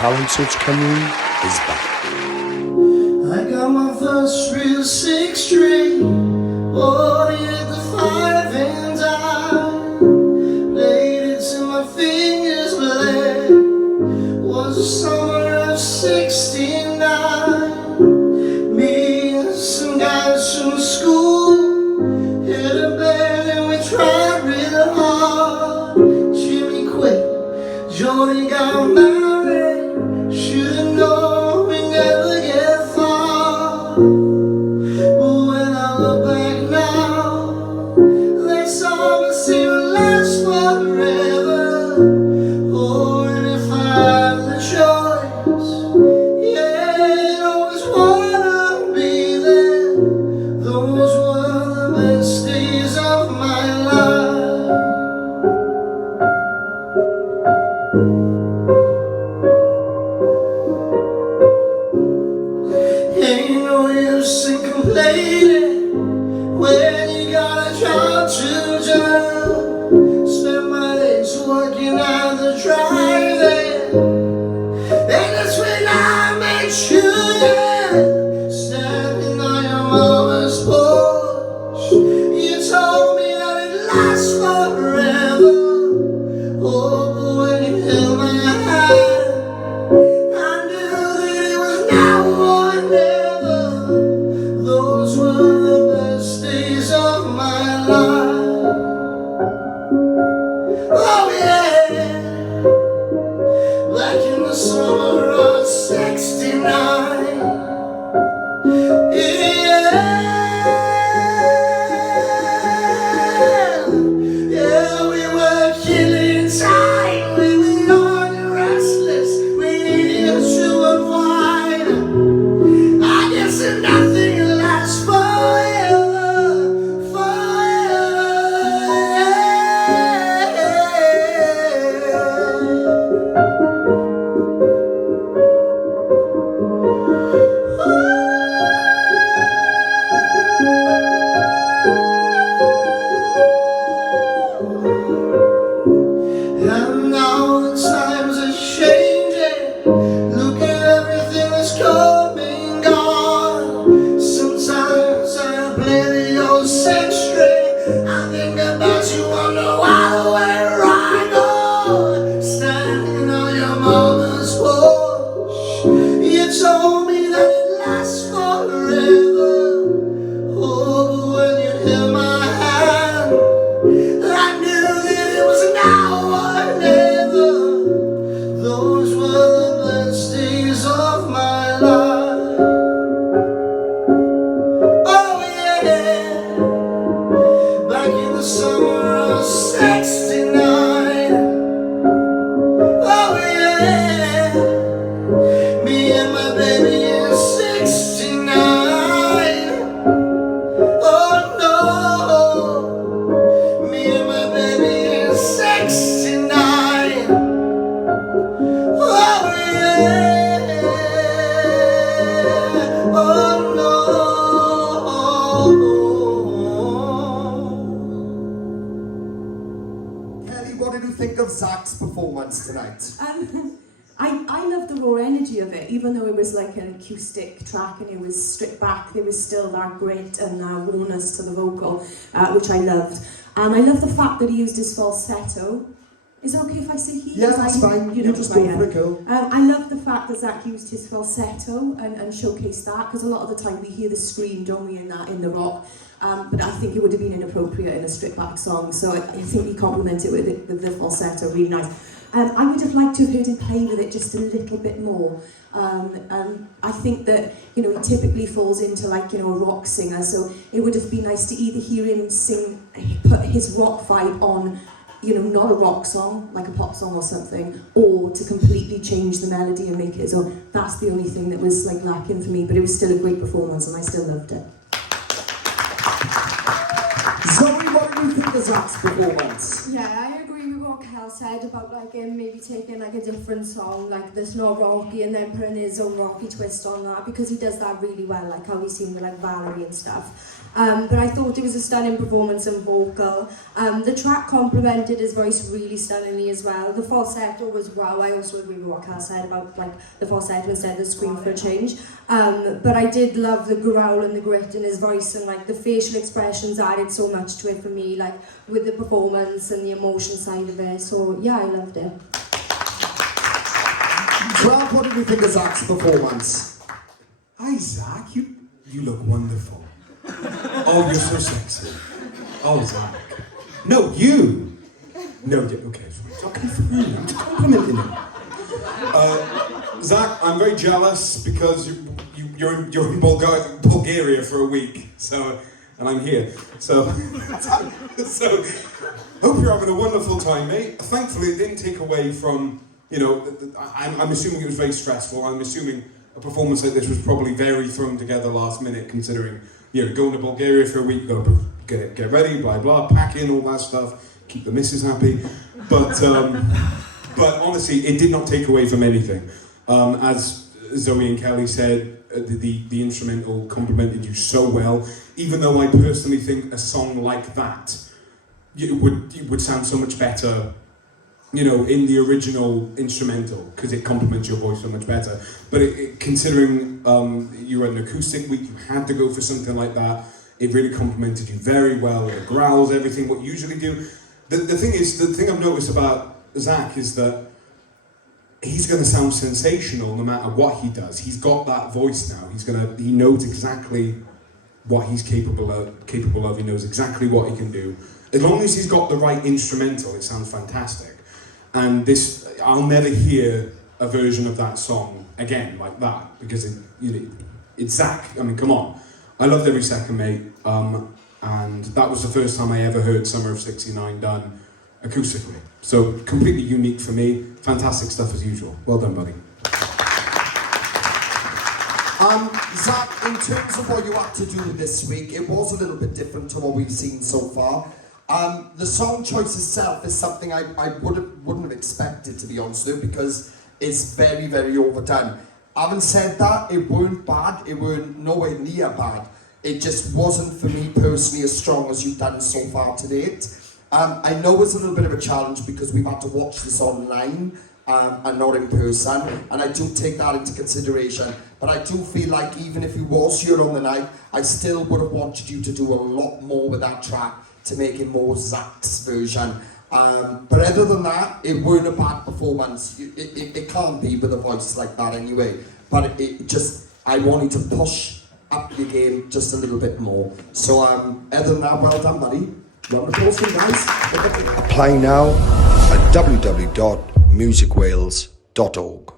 Talent Search Cymru is back. I got my first real 6-string, bought it at the 5 and dime, played it till my fingers bled. Was the summer of '69. Me and some guys from school hit a band and we tried real hard. Jimmy quit, Johnny got married. Should've known we never get far. But when I look back now, that summer seemed to last forever. Oh, and if I had the choice, yeah, I'd always wanna be there. Those were the best days of my life. Ain't no use in complaining when you got a job to do. Spend my days working at the drive-in, and that's when I met you, yeah. Standing on your mama's porch, you told me that it lasts forever. Oh, but when you held my hand, I knew that it was now or never. Those were the best days of my life. Oh yeah, back in the summer of '69. Yeah, yeah, we were killing time. We were young and restless. We needed to unwind. I guess that nothing lasts forever, and now the times are changing. Look at everything that's come and gone. Sometimes I play the old 6-string. I think about you, wonder why the way I go. Standing on your mama's porch, you told me that it lasts forever. Oh, but when you held my hand, I knew that it was now or never. Those were the best days of my life. Oh yeah, back in the summer of '69. Oh yeah, me and my baby in '69. Oh no, me and my baby in '69. Oh yeah, oh no. Kelly, what did you think of Zach's performance tonight? I loved the raw energy of it, even though it was like an acoustic track and it was stripped back, there was still that grit and rawness to the vocal, which I loved. And I love the fact that he used his falsetto. Is it okay if I say he? Yeah, that's fine. You just go for it, girl. I love the fact that Zach used his falsetto and showcased that, because a lot of the time we hear the scream, don't we, in the rock. But I think it would have been inappropriate in a stripped back song, so I think he complimented it with the falsetto, really nice. I would have liked to have heard him play with it just a little bit more. I think that, he typically falls into like, a rock singer, so it would have been nice to either hear him put his rock vibe on, not a rock song, like a pop song or something, or to completely change the melody and make it his own. That's the only thing that was like lacking for me, but it was still a great performance and I still loved it. Zoe, what did you think of Zach's performance? Yeah, I agree with what Cal said about like him maybe taking like a different song like that's not rocky and then putting his own rocky twist on that, because he does that really well, like how he's seen with like Valerie and stuff. But I thought it was a stunning performance and vocal. The track complemented his voice really stunningly as well. The falsetto was wow. I also agree with what Cal said about like the falsetto instead of the scream for a change. But I did love the growl and the grit in his voice, and like the facial expressions added so much to it for me, like with the performance and the emotion side of it. So yeah, I loved it. Zach, what did you think of Zach's performance? Hi Zach, you look wonderful. Oh, you're so sexy. Oh, Zach. No, you. No, okay, stop confirming. I'm just complimenting you. Zach, I'm very jealous because you're in Bulgaria for a week, and I'm here. So hope you're having a wonderful time, mate. Thankfully, it didn't take away from, I'm assuming it was very stressful. I'm assuming a performance like this was probably very thrown together last minute, considering, going to Bulgaria for a week, you've got to get ready, blah, blah, pack in, all that stuff, keep the missus happy. But honestly, it did not take away from anything. As Zoe and Kelly said, the instrumental complemented you so well, even though I personally think a song like that, it would sound so much better, in the original instrumental, because it complements your voice so much better. But considering you were an acoustic week, you had to go for something like that. It really complemented you very well. The growls, everything, what you usually do. The thing I've noticed about Zach is that he's going to sound sensational no matter what he does. He's got that voice now. He knows exactly what he's capable of. He knows exactly what he can do. As long as he's got the right instrumental, it sounds fantastic. And I'll never hear a version of that song again like that, because it's Zach. I mean, come on. I loved every second, mate. And that was the first time I ever heard Summer of '69 done acoustically. So completely unique for me. Fantastic stuff as usual. Well done, buddy. Zach, in terms of what you had to do this week, it was a little bit different to what we've seen so far. The song choice itself is something I wouldn't have expected, to be honest with you, because it's very, very overdone. Having said that, it weren't bad, it weren't nowhere near bad. It just wasn't, for me personally, as strong as you've done so far to date. I know it's a little bit of a challenge because we've had to watch this online and not in person, and I do take that into consideration. But I do feel like even if you was here on the night, I still would have wanted you to do a lot more with that track to make it more Zach's version. But other than that, it weren't a bad performance. It can't be with a voice like that anyway. But I wanted to push up your game just a little bit more. So other than that, well done, buddy. Round of applause for you guys. Apply now at www.musicwales.org.